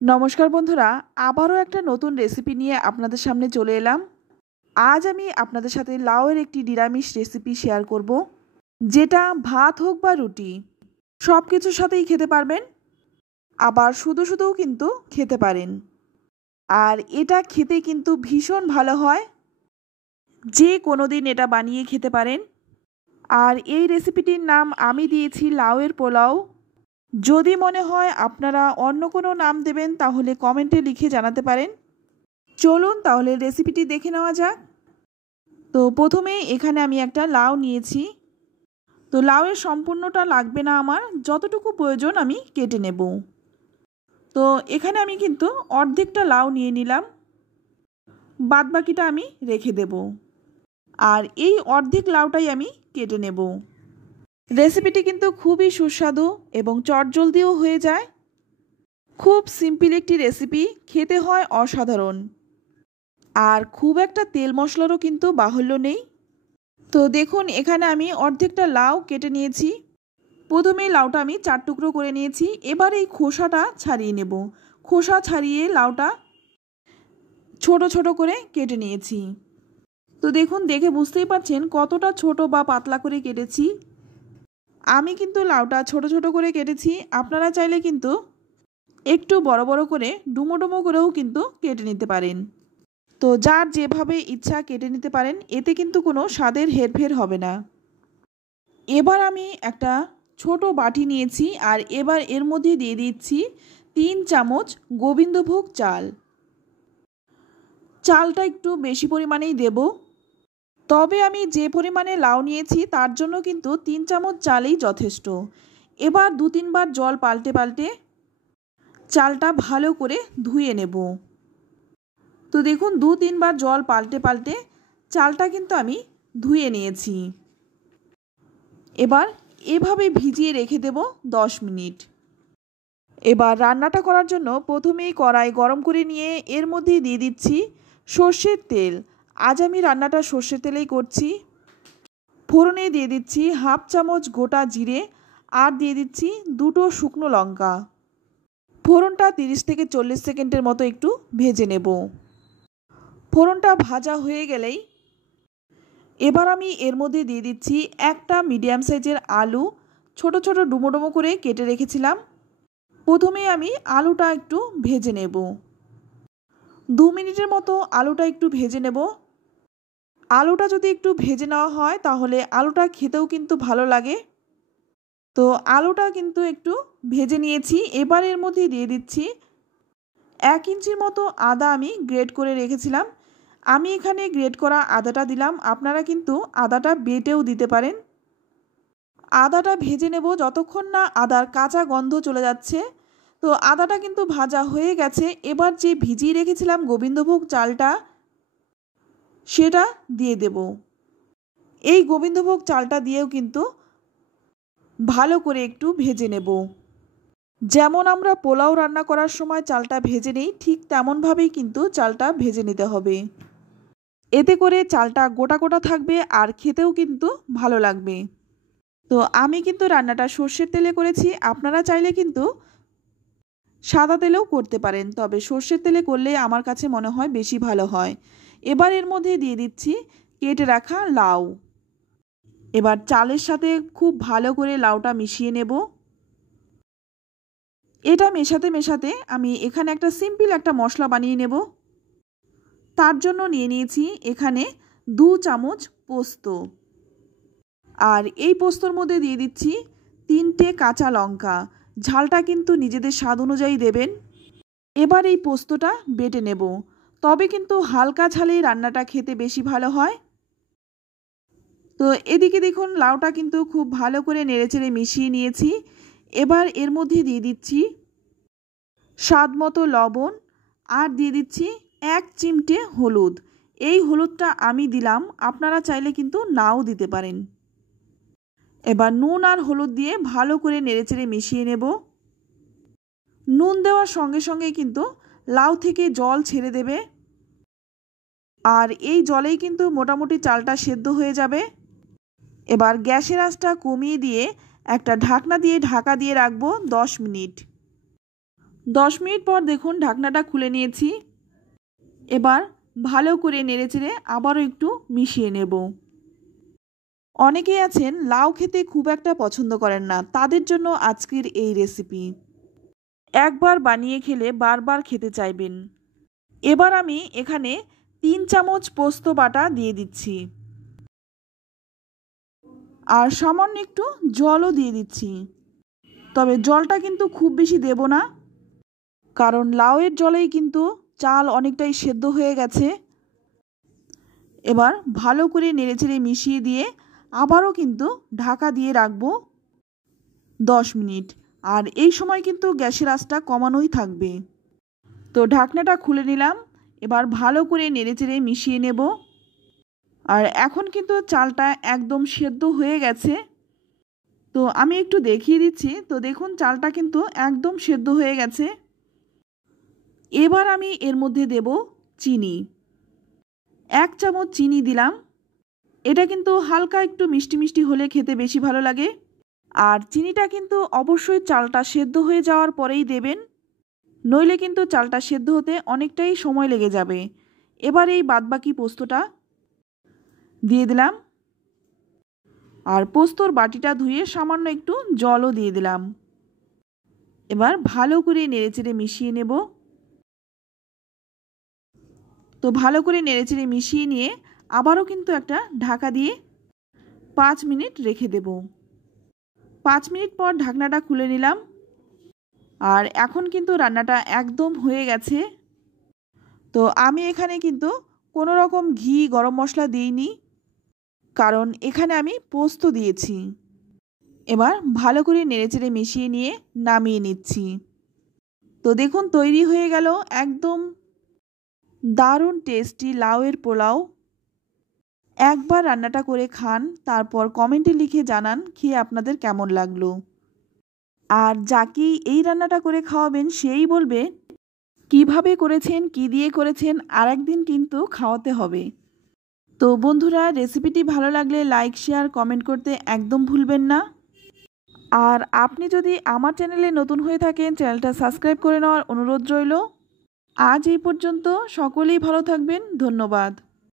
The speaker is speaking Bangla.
নমস্কার বন্ধুরা, আবারও একটা নতুন রেসিপি নিয়ে আপনাদের সামনে চলে এলাম। আজ আমি আপনাদের সাথে লাউয়ের একটি নিরামিষ রেসিপি শেয়ার করব, যেটা ভাত হোক বা রুটি সব কিছুর সাথেই খেতে পারবেন, আবার শুধু শুধুও কিন্তু খেতে পারেন। আর এটা খেতে কিন্তু ভীষণ ভালো হয়, যে কোনো দিন এটা বানিয়ে খেতে পারেন। আর এই রেসিপিটির নাম আমি দিয়েছি লাউয়ের পোলাও। যদি মনে হয় আপনারা অন্য কোনো নাম দেবেন তাহলে কমেন্টে লিখে জানাতে পারেন। চলুন তাহলে রেসিপিটি দেখে নেওয়া যাক। তো প্রথমে এখানে আমি একটা লাউ নিয়েছি। তো লাউয়ের সম্পূর্ণটা লাগবে না, আমার যতটুকু প্রয়োজন আমি কেটে নেব। তো এখানে আমি কিন্তু অর্ধেকটা লাউ নিয়ে নিলাম, বাদবাকিটা আমি রেখে দেব। আর এই অর্ধেক লাউটাই আমি কেটে নেব। রেসিপিটি কিন্তু খুবই সুস্বাদু এবং চটজলদিও হয়ে যায়। খুব সিম্পল একটি রেসিপি, খেতে হয় অসাধারণ। আর খুব একটা তেল মশলারও কিন্তু বাহুল্য নেই। তো দেখুন এখানে আমি অর্ধেকটা লাউ কেটে নিয়েছি। প্রথমে লাউটা আমি 4 টুকরো করে নিয়েছি। এবার এই খোসাটা ছাড়িয়ে নেব। খোসা ছাড়িয়ে লাউটা ছোট ছোট করে কেটে নিয়েছি। তো দেখুন, দেখে বুঝতেই পারছেন কতটা ছোট বা পাতলা করে কেটেছি। আমি কিন্তু লাউটা ছোট ছোট করে কেটেছি, আপনারা চাইলে কিন্তু একটু বড় বড় করে ডুমো ডুমো করেও কিন্তু কেটে নিতে পারেন। তো যার যেভাবে ইচ্ছা কেটে নিতে পারেন, এতে কিন্তু কোনো স্বাদের হেরফের হবে না। এবার আমি একটা ছোট বাটি নিয়েছি, আর এবার এর মধ্যে দিয়ে দিচ্ছি 3 চামচ গোবিন্দভোগ চাল। চালটা একটু বেশি পরিমাণেই দেব, তবে আমি যে পরিমাণে লাউ নিয়েছি তার জন্য কিন্তু 3 চামচ চালই যথেষ্ট। এবার 2-3 বার জল পাল্টে পাল্টে চালটা ভালো করে ধুয়ে নেব। তো দেখুন 2-3 বার জল পাল্টে পাল্টে চালটা কিন্তু আমি ধুয়ে নিয়েছি। এবার এভাবে ভিজিয়ে রেখে দেব 10 মিনিট। এবার রান্নাটা করার জন্য প্রথমেই কড়াই গরম করে নিয়ে এর মধ্যে দিয়ে দিচ্ছি সর্ষের তেল। আজ আমি রান্নাটা সর্ষের তেলেই করছি। ফোড়নে দিয়ে দিচ্ছি 1/2 চামচ গোটা জিরে, আর দিয়ে দিচ্ছি 2টো শুকনো লঙ্কা। ফোড়নটা 30 থেকে 40 সেকেন্ডের মতো একটু ভেজে নেব। ফোড়নটা ভাজা হয়ে গেলেই এবার আমি এর মধ্যে দিয়ে দিচ্ছি একটা মিডিয়াম সাইজের আলু, ছোট ছোট ডুমো ডুমো করে কেটে রেখেছিলাম। প্রথমে আমি আলুটা একটু ভেজে নেব। 2 মিনিটের মতো আলুটা একটু ভেজে নেব। আলুটা যদি একটু ভেজে নেওয়া হয় তাহলে আলুটা খেতেও কিন্তু ভালো লাগে। তো আলুটা কিন্তু একটু ভেজে নিয়েছি। এবার এর মধ্যে দিয়ে দিচ্ছি 1 ইঞ্চির মতো আদা আমি গ্রেট করে রেখেছিলাম। আমি এখানে গ্রেট করা আদাটা দিলাম, আপনারা কিন্তু আদাটা বেটেও দিতে পারেন। আদাটা ভেজে নেব যতক্ষণ না আদার কাঁচা গন্ধ চলে যাচ্ছে। তো আদাটা কিন্তু ভাজা হয়ে গেছে। এবার যে ভিজিয়ে রেখেছিলাম গোবিন্দভোগ চালটা, সেটা দিয়ে দেব। এই গোবিন্দভোগ চালটা দিয়েও কিন্তু ভালো করে একটু ভেজে নেব। যেমন আমরা পোলাও রান্না করার সময় চালটা ভেজে নেই, ঠিক তেমনভাবেই কিন্তু চালটা ভেজে নিতে হবে। এতে করে চালটা গোটা গোটা থাকবে আর খেতেও কিন্তু ভালো লাগবে। তো আমি কিন্তু রান্নাটা সর্ষের তেলে করেছি, আপনারা চাইলে কিন্তু সাদা তেলেও করতে পারেন, তবে সর্ষের তেলে করলে আমার কাছে মনে হয় বেশি ভালো হয়। এবার এর মধ্যে দিয়ে দিচ্ছি কেটে রাখা লাউ। এবার চালের সাথে খুব ভালো করে লাউটা মিশিয়ে নেব। এটা মেশাতে মেশাতে আমি এখানে একটা সিম্পল একটা মশলা বানিয়ে নেব। তার জন্য নিয়ে নিয়েছি এখানে 2 চামচ পোস্ত, আর এই পোস্তর মধ্যে দিয়ে দিচ্ছি 3টে কাঁচা লঙ্কা। ঝালটা কিন্তু নিজেদের স্বাদ অনুযায়ী দেবেন। এবার এই পোস্তটা বেটে নেব, তবে কিন্তু হালকা ঝালেই রান্নাটা খেতে বেশি ভালো হয়। তো এদিকে দেখুন লাউটা কিন্তু খুব ভালো করে নেড়েচেড়ে মিশিয়ে নিয়েছি। এবার এর মধ্যে দিয়ে দিচ্ছি স্বাদ মতো লবণ, আর দিয়ে দিচ্ছি 1 চিমটে হলুদ। এই হলুদটা আমি দিলাম, আপনারা চাইলে কিন্তু নাও দিতে পারেন। এবার নুন আর হলুদ দিয়ে ভালো করে নেড়েচেড়ে মিশিয়ে নেব। নুন দেওয়ার সঙ্গে সঙ্গে কিন্তু লাউ থেকে জল ছেড়ে দেবে, আর এই জলেই কিন্তু মোটামুটি চালটা সেদ্ধ হয়ে যাবে। এবার গ্যাসের আঁচটা কমিয়ে দিয়ে একটা ঢাকনা দিয়ে ঢাকা দিয়ে রাখবো 10 মিনিট। 10 মিনিট পর দেখুন ঢাকনাটা খুলে নিয়েছি। এবার ভালো করে নেড়েচেড়ে আবারও একটু মিশিয়ে নেব। অনেকেই আছেন লাউ খেতে খুব একটা পছন্দ করেন না, তাদের জন্য আজকের এই রেসিপি। একবার বানিয়ে খেলে বারবার খেতে চাইবেন। এবার আমি এখানে 3 চামচ পোস্ত বাটা দিয়ে দিচ্ছি আর সামান্য একটু জলও দিয়ে দিচ্ছি। তবে জলটা কিন্তু খুব বেশি দেব না, কারণ লাউয়ের জলেই কিন্তু চাল অনেকটাই সেদ্ধ হয়ে গেছে। এবার ভালো করে নেড়েচেড়ে মিশিয়ে দিয়ে আবারও কিন্তু ঢাকা দিয়ে রাখবো 10 মিনিট। আর এই সময় কিন্তু গ্যাসের আঁচটা কমানোই থাকবে। তো ঢাকনাটা খুলে নিলাম। এবার ভালো করে নেড়েচেড়ে মিশিয়ে নেব। আর এখন কিন্তু চালটা একদম সেদ্ধ হয়ে গেছে। তো আমি একটু দেখিয়ে দিচ্ছি। তো দেখুন চালটা কিন্তু একদম সেদ্ধ হয়ে গেছে। এবার আমি এর মধ্যে দেব চিনি। 1 চামচ চিনি দিলাম। এটা কিন্তু হালকা একটু মিষ্টি মিষ্টি হলে খেতে বেশি ভালো লাগে। আর চিনিটা কিন্তু অবশ্যই চালটা সেদ্ধ হয়ে যাওয়ার পরেই দেবেন, নইলে কিন্তু চালটা সেদ্ধ হতে অনেকটাই সময় লেগে যাবে। এবার এই বাদবাকি পোস্তটা দিয়ে দিলাম আর পোস্তর বাটিটা ধুয়ে সামান্য একটু জলও দিয়ে দিলাম। এবার ভালো করে নেড়েচেড়ে মিশিয়ে নেব। তো ভালো করে নেড়েচেড়ে মিশিয়ে নিয়ে আবারও কিন্তু একটা ঢাকা দিয়ে 5 মিনিট রেখে দেব। 5 মিনিট পর ঢাকনাটা খুলে নিলাম। আর এখন কিন্তু রান্নাটা একদম হয়ে গেছে। তো আমি এখানে কিন্তু কোনো রকম ঘি গরম মশলা দিইনি, কারণ এখানে আমি পোস্ত দিয়েছি। এবার ভালো করে নেড়েচেড়ে মিশিয়ে নিয়ে নামিয়ে নিচ্ছি। তো দেখুন তৈরি হয়ে গেল একদম দারুণ টেস্টি লাউয়ের পোলাও। একবার রান্নাটা করে খান, তারপর কমেন্টে লিখে জানান খেয়ে আপনাদের কেমন লাগলো। আর যাকেই এই রান্নাটা করে খাওয়াবেন সেই বলবে কিভাবে করেছেন, কি দিয়ে করেছেন, আর একদিন কিন্তু খাওয়াতে হবে। তো বন্ধুরা, রেসিপিটি ভালো লাগলে লাইক শেয়ার কমেন্ট করতে একদম ভুলবেন না। আর আপনি যদি আমার চ্যানেলে নতুন হয়ে থাকেন, চ্যানেলটা সাবস্ক্রাইব করে নেওয়ার অনুরোধ রইল। আজ এই পর্যন্ত, সকলেই ভালো থাকবেন। ধন্যবাদ।